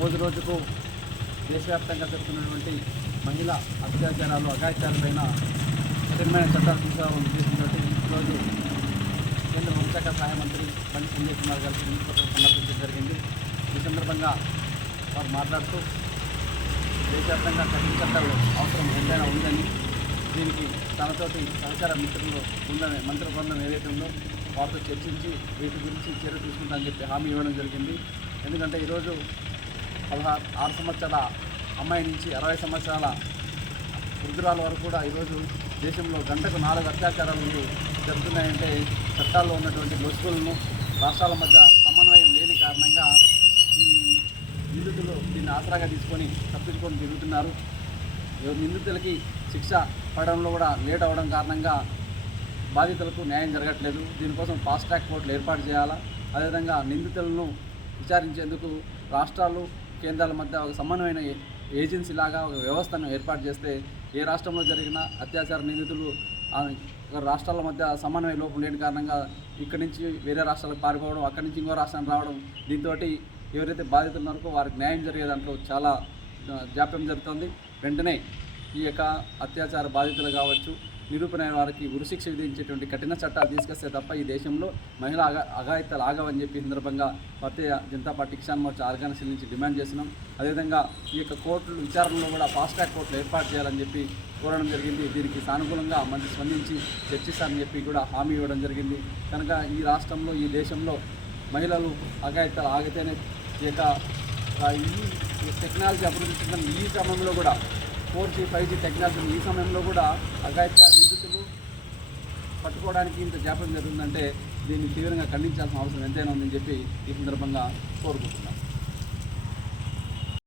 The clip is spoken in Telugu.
రోజు రోజుకు దేశవ్యాప్తంగా జరుగుతున్నటువంటి మహిళా అత్యాచారాలు అఘాయిత్యాలపైన కఠినమైన చట్టాలు తీసుకురావాలని ఉద్దేశంతో ఈరోజు కేంద్ర హోంశాఖ సహాయ మంత్రి బండి సంజయ్ కుమార్ గారికి వినతిపత్రం సమర్పించడం జరిగింది. ఈ సందర్భంగా వారు మాట్లాడుతూ దేశవ్యాప్తంగా కఠిన చట్టాలు అవసరం ఎంతైనా ఉందని, దీనికి తనతోటి సహచార మిత్రులు ఉందని మంత్రి బృందం ఏదైతే ఉందో వారితో చర్చించి వీటి గురించి చర్య తీసుకుంటామని చెప్పి హామీ ఇవ్వడం జరిగింది. ఎందుకంటే ఈరోజు 6 సంవత్సరాల అమ్మాయి నుంచి 60 సంవత్సరాల వృద్ధురాల వరకు కూడా ఈరోజు దేశంలో గంటకు 4 అత్యాచారాలు జరుగుతున్నాయంటే చట్టాల్లో ఉన్నటువంటి లొసుగులను రాష్ట్రాల మధ్య సమన్వయం లేని కారణంగా ఈ నిందితులు దీన్ని ఆసరాగా తీసుకొని తప్పించుకొని తిరుగుతున్నారు. నిందితులకి శిక్ష పడడంలో కూడా లేట్ అవ్వడం కారణంగా బాధితులకు న్యాయం జరగట్లేదు. దీనికోసం ఫాస్ట్ ట్రాక్ కోర్టులు ఏర్పాటు చేయాలా. అదేవిధంగా నిందితులను విచారించేందుకు రాష్ట్రాలు కేంద్రాల మధ్య ఒక సమన్వయమైన ఏజెన్సీలాగా ఒక వ్యవస్థను ఏర్పాటు చేస్తే ఏ రాష్ట్రంలో జరిగిన అత్యాచార నిందితులు రాష్ట్రాల మధ్య సమన్వయ లోపం లేని కారణంగా ఇక్కడి నుంచి వేరే రాష్ట్రాలకు పారిపోవడం, అక్కడి నుంచి ఇంకో రాష్ట్రానికి రావడం, దీంతో ఎవరైతే బాధితులు ఉన్నారో వారికి న్యాయం జరిగే దాంట్లో చాలా జాప్యం జరుగుతుంది. వెంటనే ఈ యొక్క అత్యాచార బాధితులు కావచ్చు, నిరూపణ వారికి ఉరిశిక్ష విధించేటువంటి కఠిన చట్టాలు తీసుకొస్తే తప్ప ఈ దేశంలో మహిళా అఘాయిత్యాలు ఆగవని చెప్పి సందర్భంగా భారతీయ జనతా పార్టీ కిసాన్ మోర్చా ఆర్గనైజేషన్ నుంచి డిమాండ్ చేస్తున్నాం. అదేవిధంగా ఈ యొక్క కోర్టుల విచారణలో కూడా ఫాస్ట్ ట్రాక్ కోర్టులు ఏర్పాటు చేయాలని చెప్పి కోరడం జరిగింది. దీనికి సానుకూలంగా మంత్రి స్పందించి చర్చిస్తారని చెప్పి కూడా హామీ ఇవ్వడం జరిగింది. కనుక ఈ రాష్ట్రంలో ఈ దేశంలో మహిళలు అఘాయిత్యాలు ఆగితేనే ఈ యొక్క ఈ టెక్నాలజీ అభివృద్ధి చెందిన ఈ సమయంలో కూడా 4G 5G టెక్నాలజీ ఈ సమయంలో కూడా అఘాయిత్య నిందితులు పట్టుకోవడానికి ఇంత జాప్యం జరుగుతుందంటే దీన్ని తీవ్రంగా ఖండించాల్సిన అవసరం ఎంతైనా ఉందని చెప్పి ఈ సందర్భంగా కోరుకుంటున్నాను.